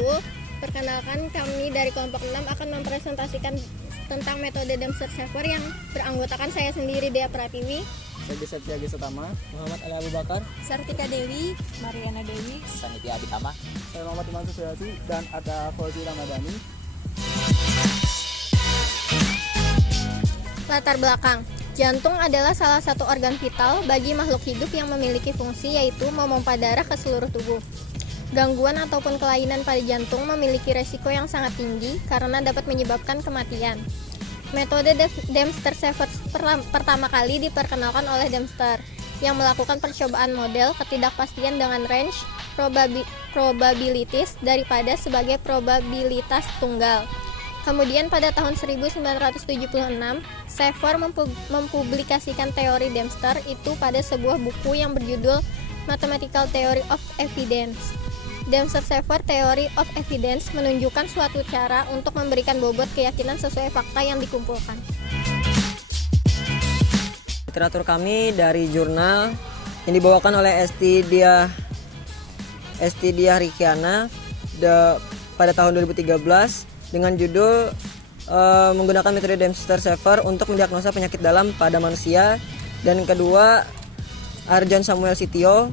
wabarakatuh. Perkenalkan, kami dari kelompok 6 akan mempresentasikan tentang metode Dempster-Shafer yang beranggotakan saya sendiri, Dea Pratiwi, Saya Satya Gesatama, Muhammad Ali Abu Bakar, Sartika Dewi, Mariana Dewi, Sanitya Aditama. saya Muhammad Iman Supriyadi, dan ada Fauzi Ramadhani. Latar belakang. Jantung adalah salah satu organ vital bagi makhluk hidup yang memiliki fungsi, yaitu memompa darah ke seluruh tubuh. Gangguan ataupun kelainan pada jantung memiliki resiko yang sangat tinggi karena dapat menyebabkan kematian. Metode Dempster-Shafer pertama kali diperkenalkan oleh Dempster, yang melakukan percobaan model ketidakpastian dengan range probabilities daripada sebagai probabilitas tunggal. Kemudian pada tahun 1976, Shafer mempublikasikan teori Dempster itu pada sebuah buku yang berjudul Mathematical Theory of Evidence. Dempster-Shafer Theory of Evidence menunjukkan suatu cara untuk memberikan bobot keyakinan sesuai fakta yang dikumpulkan. literatur kami dari jurnal yang dibawakan oleh Estidia Rikiana pada tahun 2013 dengan judul menggunakan metode Dempster-Shafer untuk mendiagnosa penyakit dalam pada manusia, dan kedua Arjan Samuel Sitio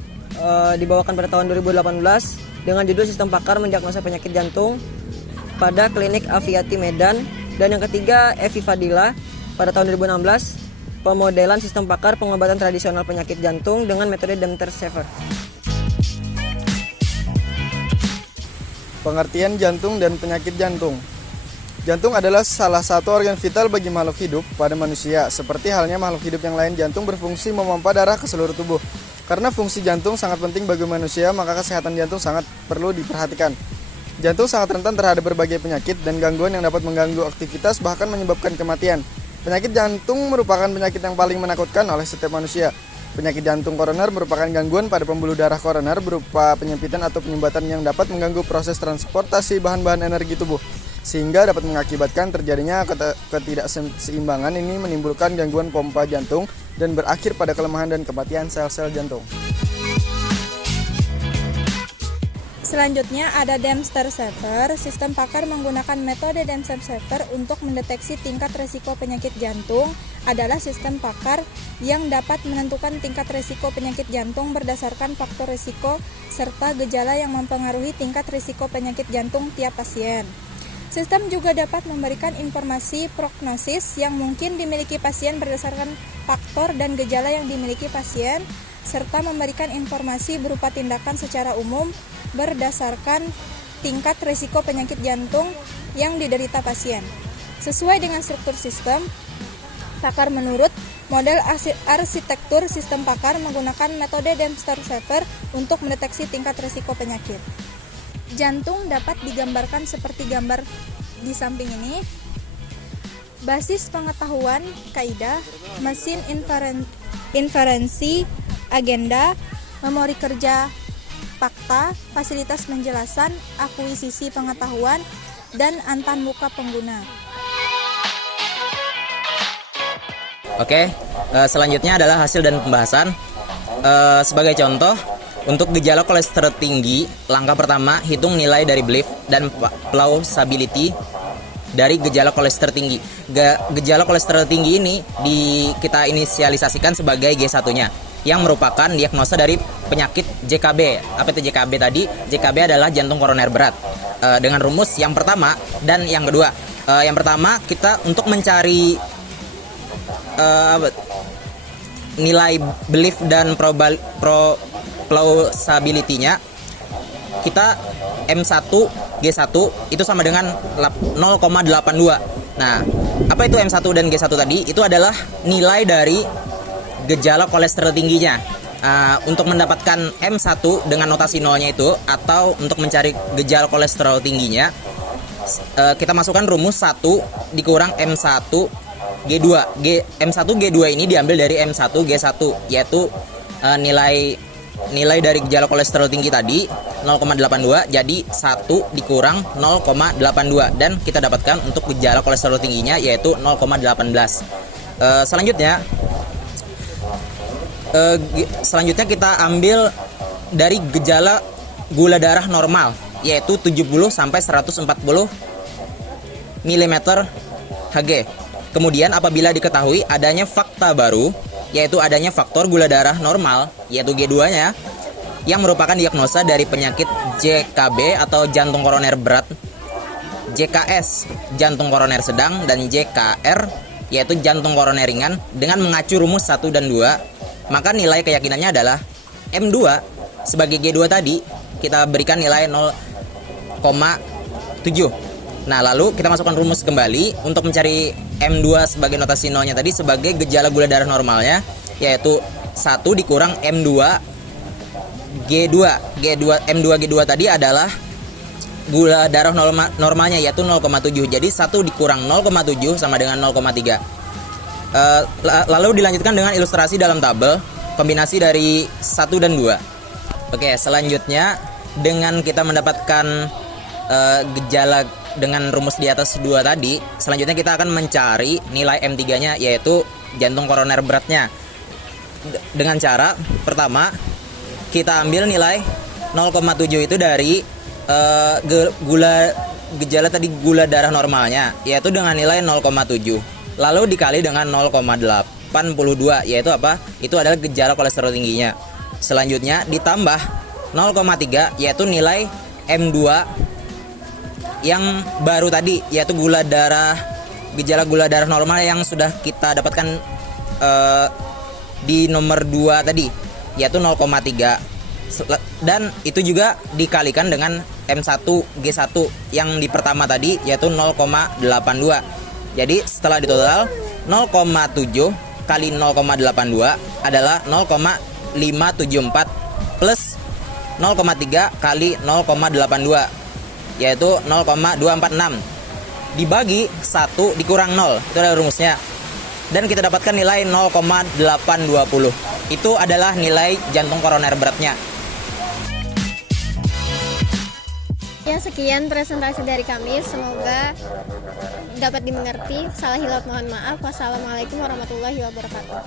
dibawakan pada tahun 2018 dengan judul Sistem Pakar Mendiagnosa Penyakit Jantung pada Klinik Aviati Medan, dan yang ketiga Evi Fadila pada tahun 2016 pemodelan sistem pakar pengobatan tradisional penyakit jantung dengan metode Dempster-Shafer. Pengertian jantung dan penyakit jantung. Jantung adalah salah satu organ vital bagi makhluk hidup pada manusia. Seperti halnya makhluk hidup yang lain, jantung berfungsi memompa darah ke seluruh tubuh. Karena fungsi jantung sangat penting bagi manusia, maka kesehatan jantung sangat perlu diperhatikan. Jantung sangat rentan terhadap berbagai penyakit dan gangguan yang dapat mengganggu aktivitas, bahkan menyebabkan kematian. Penyakit jantung merupakan penyakit yang paling menakutkan oleh setiap manusia. Penyakit jantung koroner merupakan gangguan pada pembuluh darah koroner berupa penyempitan atau penyumbatan yang dapat mengganggu proses transportasi bahan-bahan energi tubuh, sehingga dapat mengakibatkan terjadinya ketidakseimbangan. Ini menimbulkan gangguan pompa jantung dan berakhir pada kelemahan dan kematian sel-sel jantung. Selanjutnya ada Dempster-Shafer. Sistem pakar menggunakan metode Dempster-Shafer untuk mendeteksi tingkat risiko penyakit jantung adalah sistem pakar yang dapat menentukan tingkat risiko penyakit jantung berdasarkan faktor risiko serta gejala yang mempengaruhi tingkat risiko penyakit jantung tiap pasien. Sistem juga dapat memberikan informasi prognosis yang mungkin dimiliki pasien berdasarkan faktor dan gejala yang dimiliki pasien, serta memberikan informasi berupa tindakan secara umum berdasarkan tingkat risiko penyakit jantung yang diderita pasien. Sesuai dengan struktur sistem pakar menurut model arsitektur sistem pakar menggunakan metode Dempster-Shafer untuk mendeteksi tingkat risiko penyakit. Jantung dapat digambarkan seperti gambar di samping ini. Basis pengetahuan, kaidah, mesin inferensi, agenda, memori kerja, fakta, fasilitas penjelasan, akuisisi pengetahuan, dan antan muka pengguna. Oke, selanjutnya adalah hasil dan pembahasan. Sebagai contoh, untuk gejala kolesterol tinggi, langkah pertama hitung nilai dari belief dan plausibility dari gejala kolesterol tinggi. Gejala kolesterol tinggi ini kita inisialisasikan sebagai G1-nya, yang merupakan diagnosa dari penyakit JKB. Apa itu JKB tadi? JKB adalah jantung koroner berat. Dengan rumus yang pertama dan yang kedua. Yang pertama, kita untuk mencari nilai belief dan plausibility-nya, kita M1 G1 itu sama dengan 0,82. Nah, apa itu M1 dan G1 tadi? Itu adalah nilai dari gejala kolesterol tingginya. Untuk mendapatkan M1 dengan notasi nolnya itu, atau untuk mencari gejala kolesterol tingginya, kita masukkan rumus 1 dikurang M1 G2. M1 G2 ini diambil dari M1 G1, yaitu nilai dari gejala kolesterol tinggi tadi 0,82, jadi 1 dikurang 0,82, dan kita dapatkan untuk gejala kolesterol tingginya yaitu 0,18. Selanjutnya kita ambil dari gejala gula darah normal. yaitu 70 sampai 140 mm Hg. Kemudian apabila diketahui adanya fakta baru, yaitu adanya faktor gula darah normal, yaitu G2-nya, yang merupakan diagnosa dari penyakit JKB atau jantung koroner berat, JKS jantung koroner sedang, dan JKR yaitu jantung koroner ringan, dengan mengacu rumus 1 dan 2, maka nilai keyakinannya adalah M2 sebagai G2 tadi kita berikan nilai 0,7. Nah, lalu kita masukkan rumus kembali untuk mencari M2 sebagai notasi nolnya tadi sebagai gejala gula darah normalnya, yaitu 1 dikurang M2 G2. M2 G2 tadi adalah gula darah normalnya, yaitu 0,7. Jadi 1 dikurang 0,7 sama dengan 0,3. Lalu dilanjutkan dengan ilustrasi dalam tabel kombinasi dari 1 dan 2. Oke, selanjutnya dengan kita mendapatkan gejala dengan rumus di atas 2 tadi, selanjutnya kita akan mencari nilai M3-nya, yaitu jantung koroner beratnya. Dengan cara pertama, kita ambil nilai 0,7 itu dari gejala tadi gula darah normalnya, yaitu dengan nilai 0,7. Lalu dikali dengan 0,82, yaitu apa? Itu adalah gejala kolesterol tingginya. Selanjutnya ditambah 0,3, yaitu nilai M2 yang baru tadi, yaitu gejala gula darah normal yang sudah kita dapatkan di nomor 2 tadi, yaitu 0,3. Dan itu juga dikalikan dengan M1 G1 yang di pertama tadi, yaitu 0,82. Jadi setelah ditotal, 0,7 kali 0,82 adalah 0,574 plus 0,3 kali 0,82, yaitu 0,246 dibagi 1 dikurang 0. Itu adalah rumusnya. Dan kita dapatkan nilai 0,820. Itu adalah nilai jantung koroner beratnya. Ya, sekian presentasi dari kami. Semoga dapat dimengerti. Salah hilaf mohon maaf. Wassalamualaikum warahmatullahi wabarakatuh.